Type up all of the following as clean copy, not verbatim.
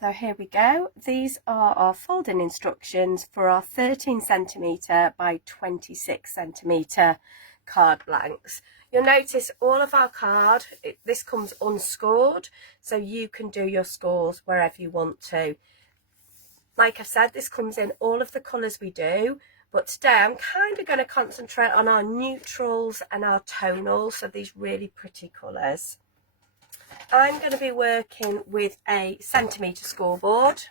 So here we go. These are our folding instructions for our 13cm by 26cm card blanks. You'll notice all of our card, this comes unscored, so you can do your scores wherever you want to. Like I said, this comes in all of the colours we do, but today I'm kind of going to concentrate on our neutrals and our tonals, so these really pretty colours. I'm going to be working with a centimetre scoreboard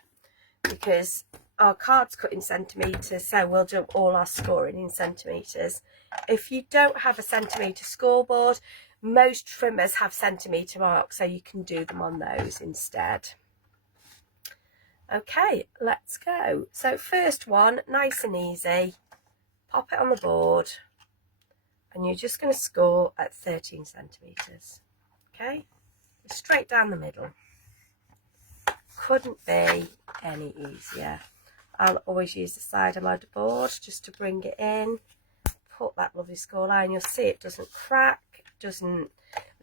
because our card's cut in centimetres, so we'll do all our scoring in centimetres. If you don't have a centimetre scoreboard, most trimmers have centimetre marks, so you can do them on those instead. Okay, let's go. So first one, nice and easy, pop it on the board and you're just going to score at 13 centimetres. Okay, straight down the middle. Couldn't be any easier. I'll always use the side of my board just to bring it in, put that lovely score line. You'll see it doesn't crack, doesn't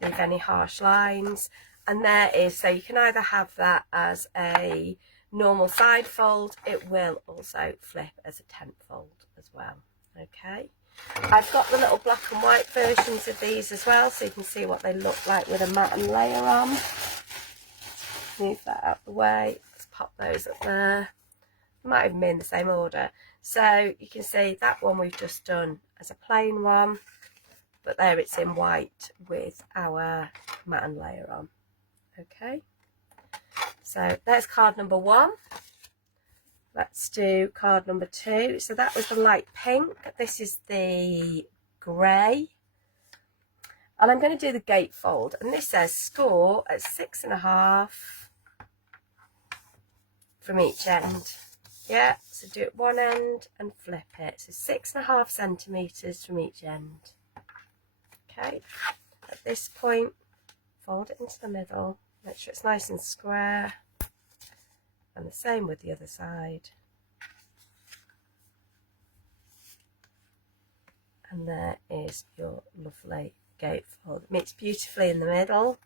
leave any harsh lines, and there is, so you can either have that as a normal side fold, it will also flip as a tent fold as well. Okay, I've got the little black and white versions of these as well, so you can see what they look like with a matte and layer on. Move that out the way, let's pop those up there. Might even be in the same order. So you can see that one we've just done as a plain one, but there it's in white with our matte and layer on. Okay, so there's card number 1. Let's do card number 2. So that was the light pink, this is the grey, and I'm going to do the gatefold, and this says score at 6.5 from each end. Yeah, so do it one end and flip it, so 6.5 centimetres from each end. Okay, at this point fold it into the middle, make sure it's nice and square, and the same with the other side. And there is your lovely gatefold. It meets beautifully in the middle.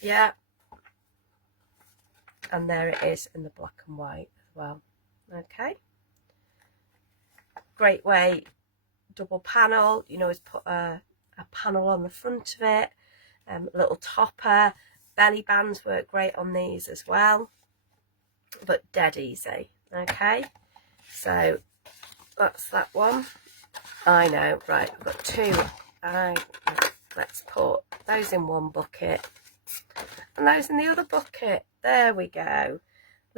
Yeah, and there it is in the black and white as well. Okay, great way, double panel, you can always put a panel on the front of it, a little topper, belly bands work great on these as well, but dead easy. Okay, so that's that one. I know, right, I've got 2. Let's put those in one bucket and those in the other bucket. There we go.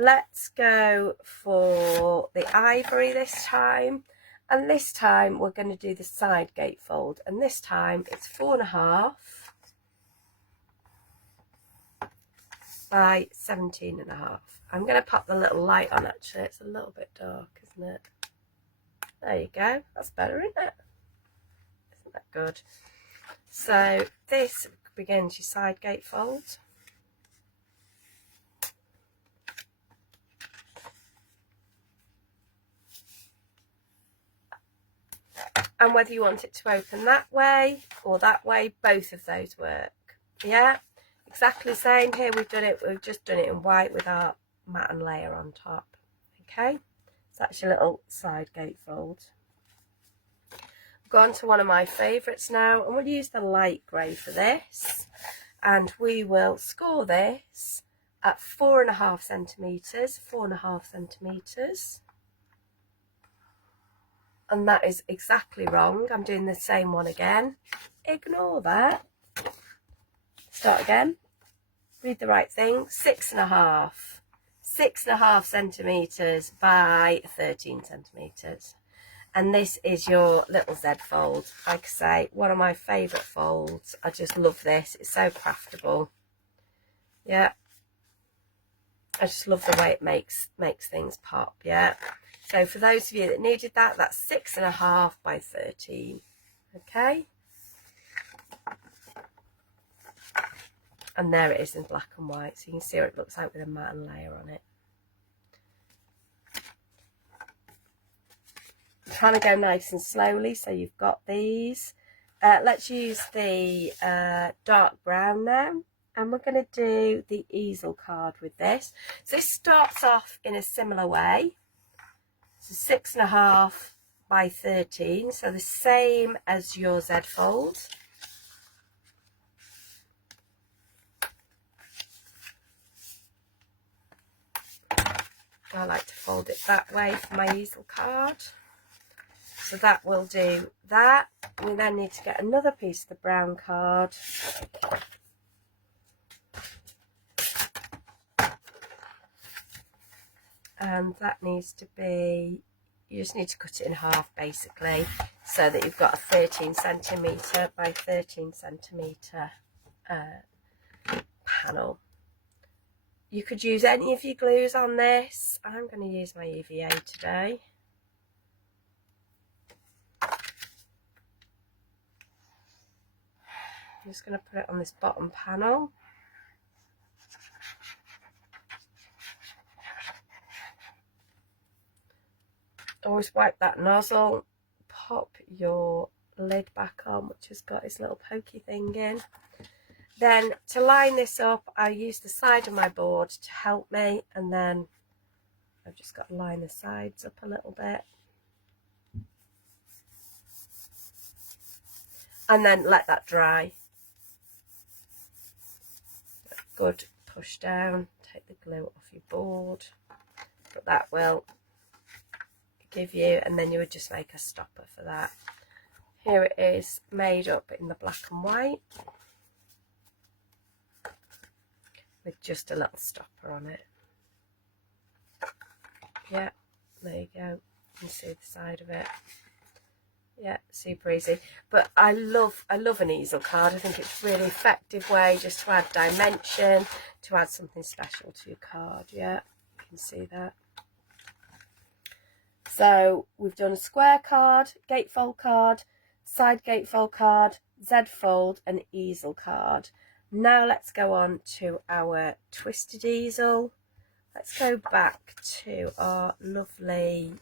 Let's go for the ivory this time, and this time we're going to do the side gatefold, and this time it's 4.5 by 17.5. I'm going to pop the little light on, actually it's a little bit dark, isn't it? There you go, that's better, isn't it? Isn't that good? So this begins your side gatefold. And whether you want it to open that way or that way, both of those work. Yeah, exactly the same here. We've just done it in white with our matte and layer on top. Okay, so that's your little side gatefold. We've gone to one of my favourites now, and we'll use the light grey for this, and we will score this at 4.5 centimetres. 4.5 centimetres. And that is exactly wrong. I'm doing the same one again. Ignore that. Start again. Read the right thing. 6.5. 6.5 centimetres by 13 centimetres. And this is your little Z fold. Like I say, one of my favourite folds. I just love this. It's so craftable. Yeah. I just love the way it makes things pop. Yeah. So for those of you that needed that, that's 6.5 by 13. Okay. And there it is in black and white. So you can see what it looks like with a matte and layer on it. I'm trying to go nice and slowly, so you've got these. Let's use the dark brown now. and we're going to do the easel card with this. So this starts off in a similar way. So 6.5 by 13, so the same as your Z fold. I like to fold it that way for my easel card. So that will do that. We then need to get another piece of the brown card. And that needs to be, you just need to cut it in half basically, so that you've got a 13cm by 13cm panel. You could use any of your glues on this. I'm going to use my EVA today. I'm just going to put it on this bottom panel. Always wipe that nozzle, pop your lid back on, which has got its little pokey thing in. Then to line this up, I use the side of my board to help me, and then I've just got to line the sides up a little bit. And then let that dry. Good push down, take the glue off your board, but that will give you, and then you would just make a stopper for that. Here it is made up in the black and white with just a little stopper on it. Yeah, there you go. You can see the side of it. Yeah, super easy. But I love an easel card. I think it's a really effective way just to add dimension, to add something special to your card. Yeah, you can see that. So we've done a square card, gatefold card, side gatefold card, Z fold and easel card. Now let's go on to our twisted easel. Let's go back to our lovely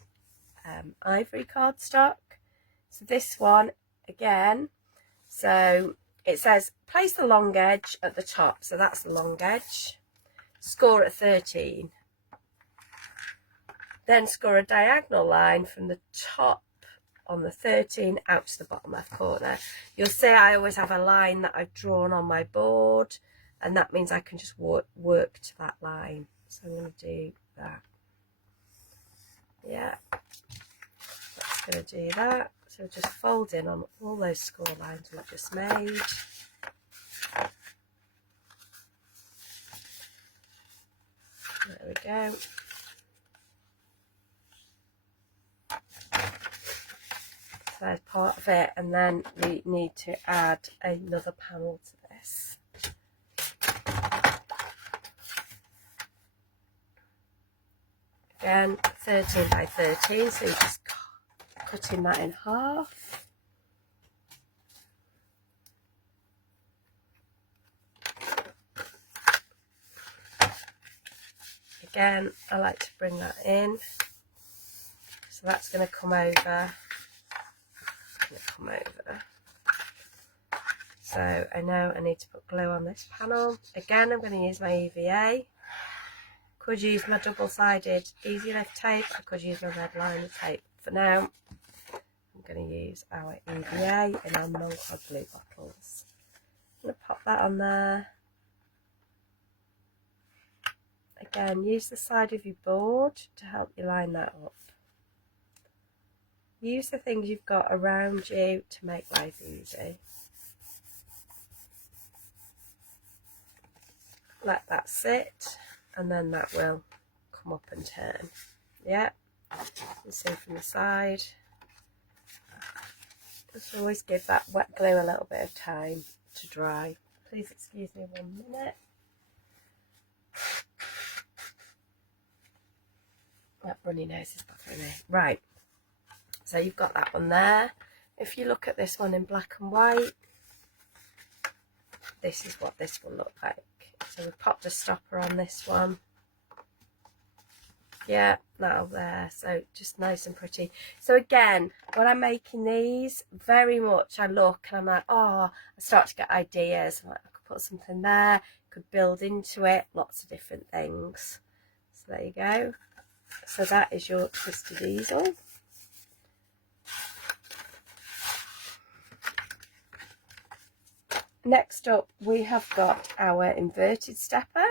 ivory cardstock. So this one again, so it says place the long edge at the top, so that's the long edge, score at 13. Then score a diagonal line from the top on the 13 out to the bottom left corner. You'll see I always have a line that I've drawn on my board, and that means I can just work to that line. So I'm going to do that. Yeah, that's going to do that. So just fold in on all those score lines we've just made. There we go. So there's part of it, and then we need to add another panel to this. Again, 13 by 13, so you're just cutting that in half. Again, I like to bring that in. So that's going to come over. So I know I need to put glue on this panel. Again, I'm going to use my EVA. Could use my double-sided Easy Lift tape. I could use my red liner tape. For now, I'm going to use our EVA in our Multi glue bottles. I'm going to pop that on there. Again, use the side of your board to help you line that up. Use the things you've got around you to make life easy. Let that sit, and then that will come up and turn. Yeah, you see from the side. Just always give that wet glue a little bit of time to dry. Please excuse me 1 minute. That runny nose is bothering me. Right, so you've got that one there. If you look at this one in black and white, this is what this will look like. So we popped a stopper on this one. Yeah, that'll there. So just nice and pretty. So again, when I'm making these, very much I look and I'm like, oh, I start to get ideas. I'm like, I could put something there, could build into it lots of different things. So there you go. So that is your twisted easel. Next up, we have got our inverted stepper.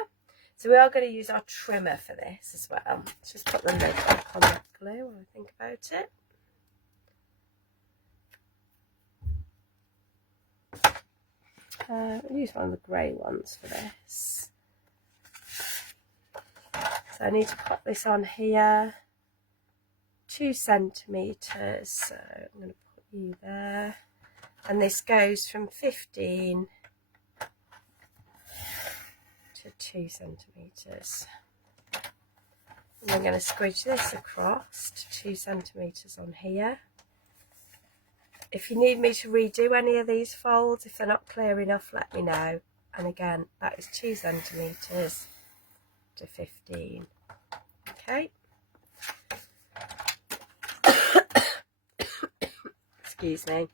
So we are going to use our trimmer for this as well. Let's just put the lid back on that glue while I think about it. I'll use one of the grey ones for this. So I need to pop this on here, 2 centimetres. So I'm going to put you there. And this goes from 15 to 2 centimetres. And I'm going to squidge this across to 2 centimetres on here. If you need me to redo any of these folds, if they're not clear enough, let me know. And again, that is 2 centimetres to 15. Okay. Excuse me.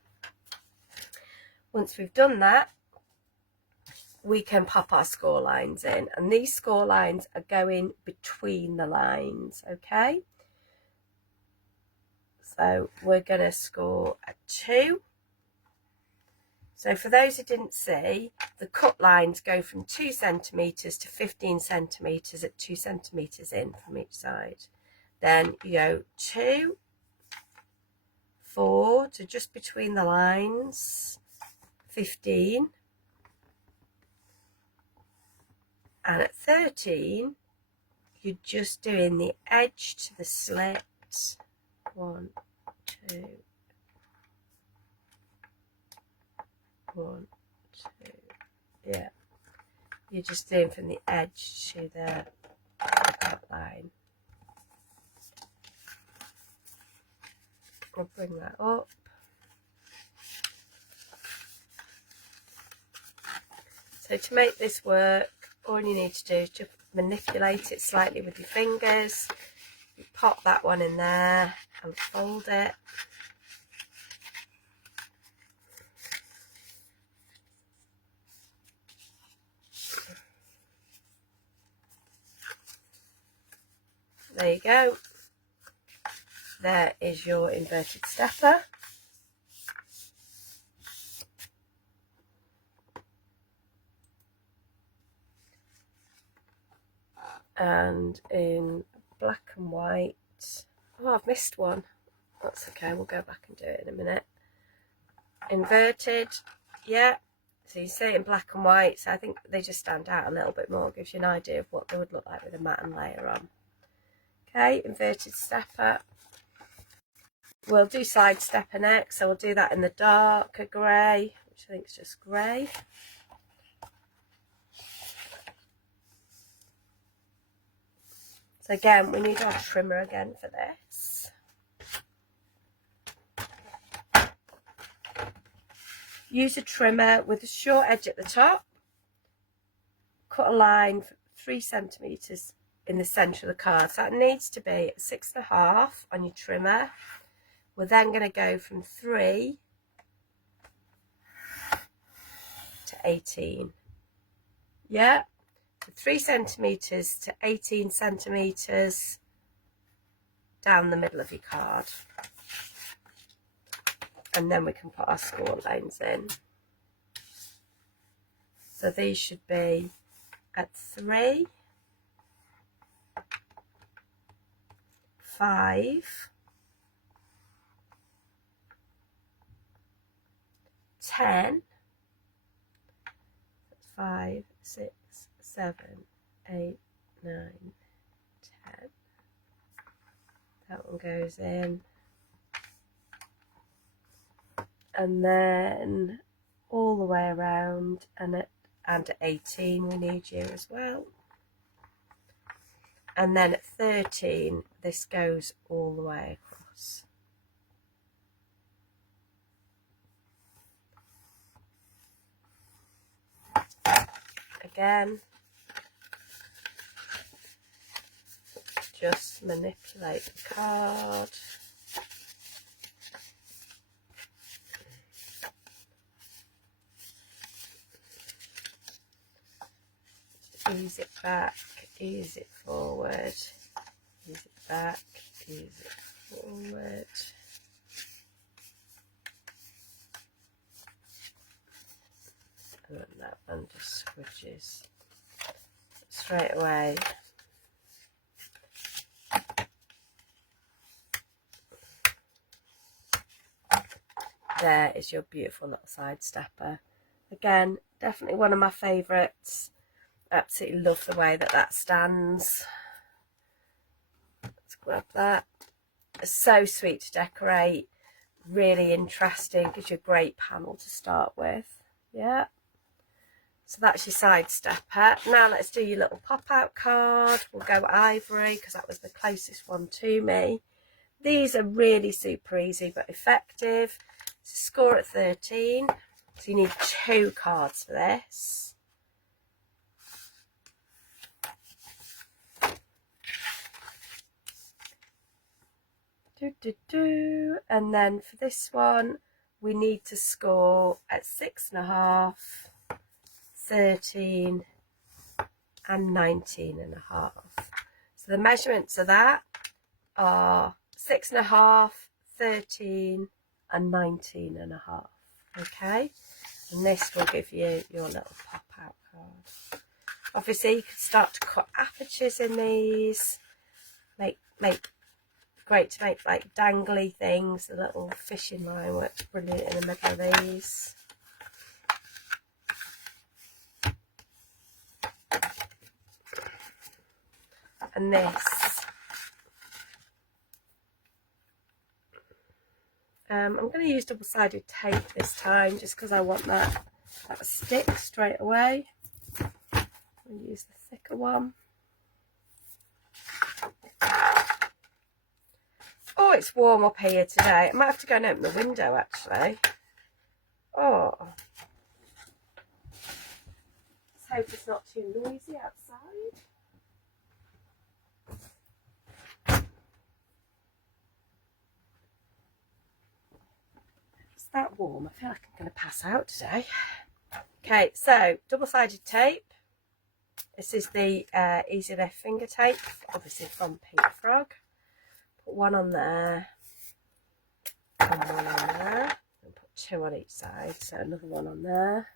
Once we've done that, we can pop our score lines in, and these score lines are going between the lines. Okay, so we're going to score a 2. So for those who didn't see, the cut lines go from 2 centimetres to 15 centimetres at 2 centimetres in from each side. Then you go 2, 4 to just between the lines, 15, and at 13 you're just doing the edge to the slit. 1, 2, 1, 2, yeah, you're just doing from the edge to the outline. I'll bring that up. So to make this work, all you need to do is just manipulate it slightly with your fingers. You pop that one in there and fold it. There you go. There is your inverted stepper. And in black and white, oh, I've missed one. That's okay, we'll go back and do it in a minute. Inverted, yeah. So you see it in black and white, so I think they just stand out a little bit more, gives you an idea of what they would look like with a matte layer on. Okay, inverted stepper. We'll do side stepper next, so we'll do that in the darker grey, which I think is just grey. So again, we need our trimmer again for this. Use a trimmer with a short edge at the top. Cut a line for 3 centimetres in the centre of the card. So that needs to be 6.5 on your trimmer. We're then going to go from 3 to 18. Yeah. 3 centimetres to 18 centimetres down the middle of your card, and then we can put our score lines in. So these should be at 3, 5, 10, 5, 6, 7, 8, 9, 10. That one goes in. And then all the way around, and at 18 we need you as well. And then at 13 this goes all the way across. Again, just manipulate the card. ease it back, ease it forward, ease it back, ease it forward. And then that one just switches straight away. There is your beautiful little side stepper. Again, definitely one of my favourites. Absolutely love the way that that stands. Let's grab that. It's so sweet to decorate. Really interesting. Gives you a great panel to start with. Yeah. So that's your side stepper. Now let's do your little pop-out card. We'll go ivory because that was the closest one to me. These are really super easy but effective. Score at 13. So you need 2 cards for this. And then for this one, we need to score at 6.5, 13, and 19.5. So the measurements of that are 6.5, 13, and 19.5. Okay, and this will give you your little pop-out card. Obviously, you could start to cut apertures in these. Make great to make like dangly things. The little fishing line works brilliant in the middle of these. And this, I'm going to use double-sided tape this time just because I want that to stick straight away. I'll use the thicker one. Oh, it's warm up here today. I might have to go and open the window actually. Oh, let's hope it's not too noisy outside. It's that warm. I feel like I'm going to pass out today. Okay, so double-sided tape. This is the Easy Lift finger tape, obviously from Pink Frog. Put one on there, and one on there, and put 2 on each side, so another one on there.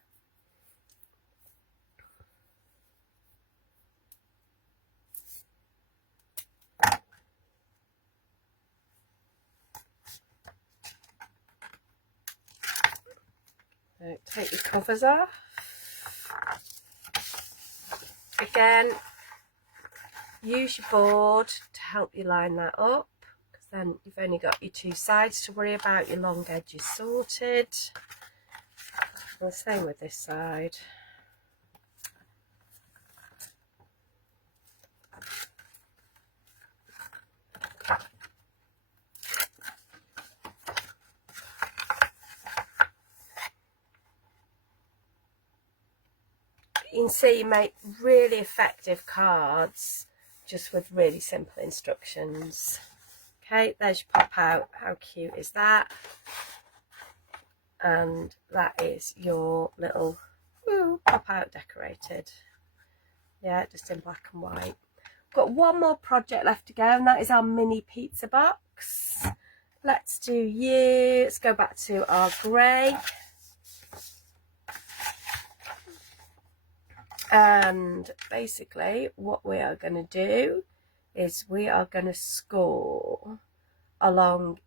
So take your covers off. Again, use your board to help you line that up, because then you've only got your 2 sides to worry about. Your long edge is sorted. And the same with this side. You can see you make really effective cards just with really simple instructions. Okay, there's your pop out. How cute is that? And that is your little pop out decorated. Yeah, just in black and white. Got one more project left to go, and that is our mini pizza box. Let's do you. Let's go back to our grey. And basically what we are going to do is we are going to score along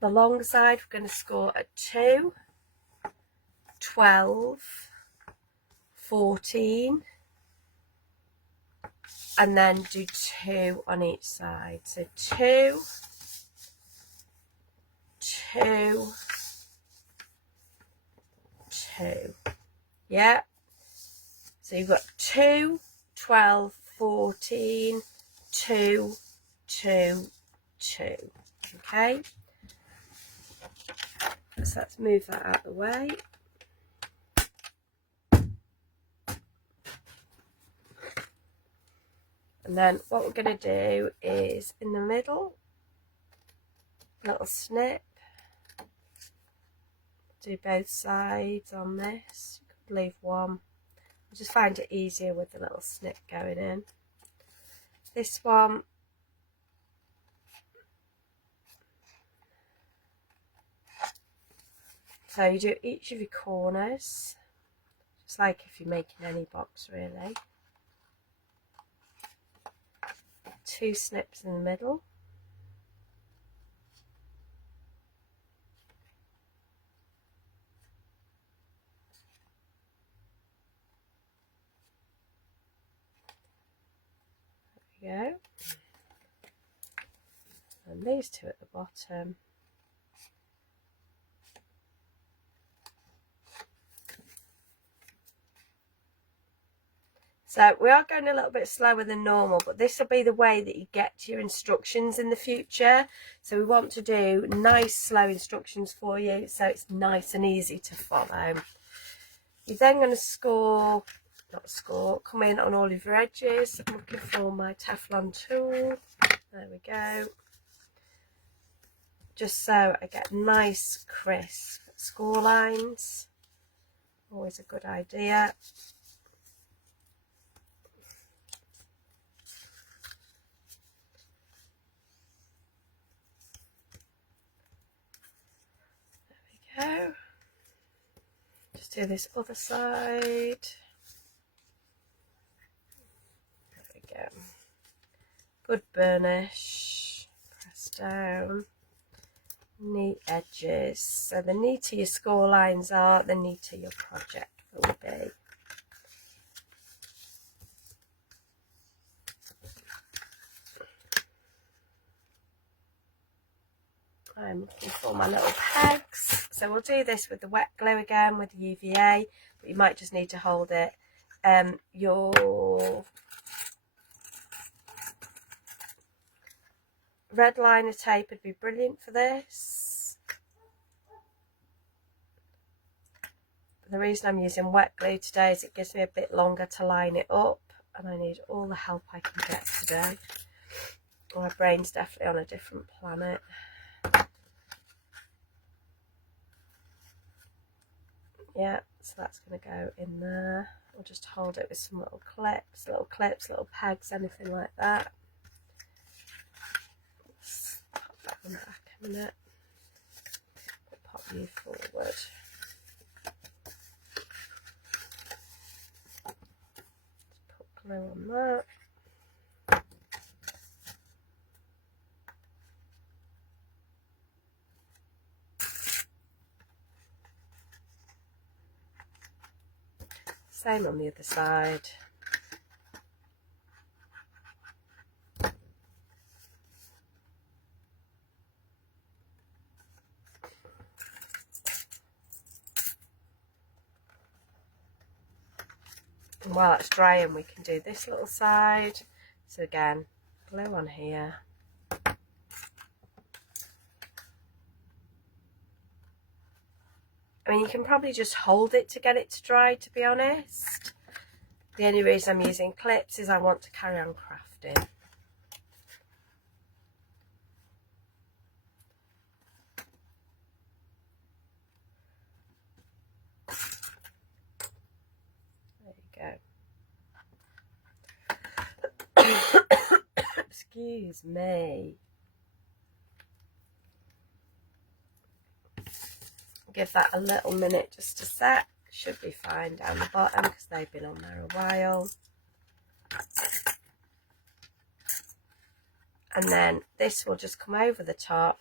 the long side. We're going to score at 2, 12, 14, and then do 2 on each side. So 2, 2, 2. Yeah, so you've got 2, 12, 14, 2, 2, 2. Okay, so let's move that out of the way. And then what we're going to do is in the middle, little snip, do both sides on this. Leave one, I just find it easier with the little snip going in. This one, so you do each of your corners, just like if you're making any box really. 2 snips in the middle. There we go. And these 2 at the bottom. So we are going a little bit slower than normal, but this will be the way that you get to your instructions in the future. So we want to do nice slow instructions for you, so it's nice and easy to follow. You're then going to come in on all of your edges. I'm looking for my Teflon tool. There we go. Just so I get nice crisp score lines. Always a good idea. Go. Just do this other side. There we go. Good burnish. Press down. Neat edges. So the neater your score lines are, the neater your project will be. I'm looking for my little pegs. So we'll do this with the wet glue again with the UVA, but you might just need to hold it. Your red liner tape would be brilliant for this. The reason I'm using wet glue today is it gives me a bit longer to line it up, and I need all the help I can get today. My brain's definitely on a different planet. Yeah, so that's going to go in there. I'll just hold it with some little clips, little pegs, anything like that. Let's pop that one back a minute. Pop you forward. Just put glue on that. Same on the other side. And while it's drying, we can do this little side. So again, glue on here. I mean, you can probably just hold it to get it to dry, to be honest. The only reason I'm using clips is I want to carry on crafting. There you go. Excuse me. Give that a little minute just to set. Should be fine down the bottom because they've been on there a while. And then this will just come over the top.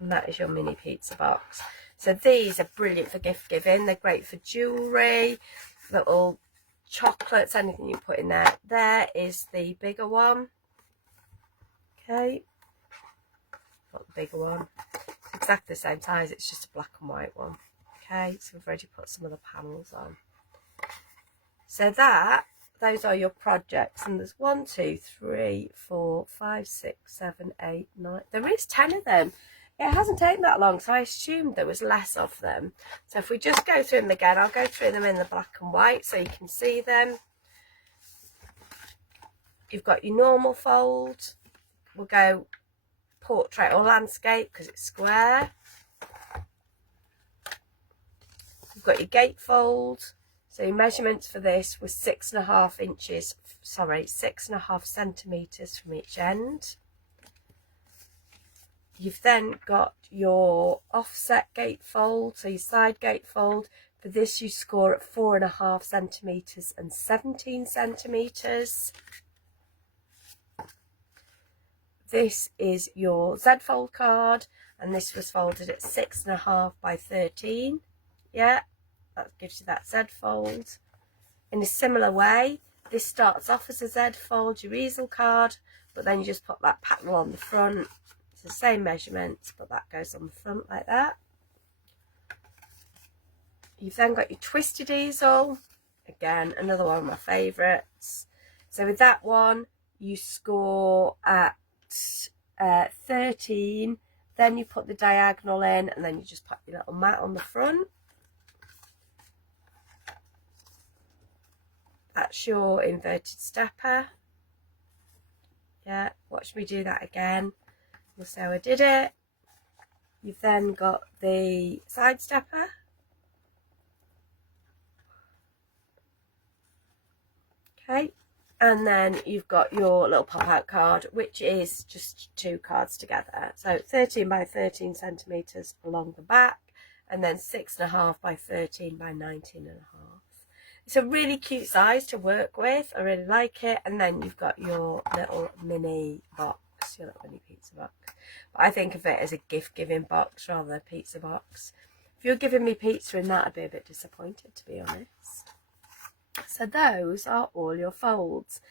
And that is your mini pizza box. So these are brilliant for gift giving. They're great for jewellery, little chocolates, anything you put in there. There is the bigger one. Okay. Not the bigger one. It's exactly the same size, it's just a black and white one. Okay, so we've already put some of the panels on. So those are your projects, and there's 1, 2, 3, 4, 5, 6, 7, 8, 9. There is 10 of them. It hasn't taken that long, so I assumed there was less of them. So if we just go through them again, I'll go through them in the black and white so you can see them. You've got your normal fold. We'll go portrait or landscape because it's square. You've got your gatefold. So your measurements for this was 6.5 inches, sorry, 6.5 centimetres from each end. You've then got your offset gatefold, so your side gatefold. For this you score at 4.5 centimetres and 17 centimetres. This is your Z-fold card, and this was folded at 6.5 by 13. Yeah, that gives you that Z-fold. In a similar way, this starts off as a Z-fold, your easel card, but then you just put that panel on the front. It's the same measurements, but that goes on the front like that. You've then got your twisted easel. Again, another one of my favourites. So with that one, you score at 13. Then you put the diagonal in, and then you just put your little mat on the front. That's your inverted stepper. Yeah, watch me do that again. You'll see how I did it. You've then got the side stepper. Okay, and then you've got your little pop-out card, which is just 2 cards together. So 13 by 13 centimetres along the back, and then 6.5 by 13 by 19.5. It's a really cute size to work with. I really like it. And then you've got your little mini box, your little mini pizza box. But I think of it as a gift-giving box rather than a pizza box. If you're giving me pizza in that, I'd be a bit disappointed, to be honest. So those are all your folds.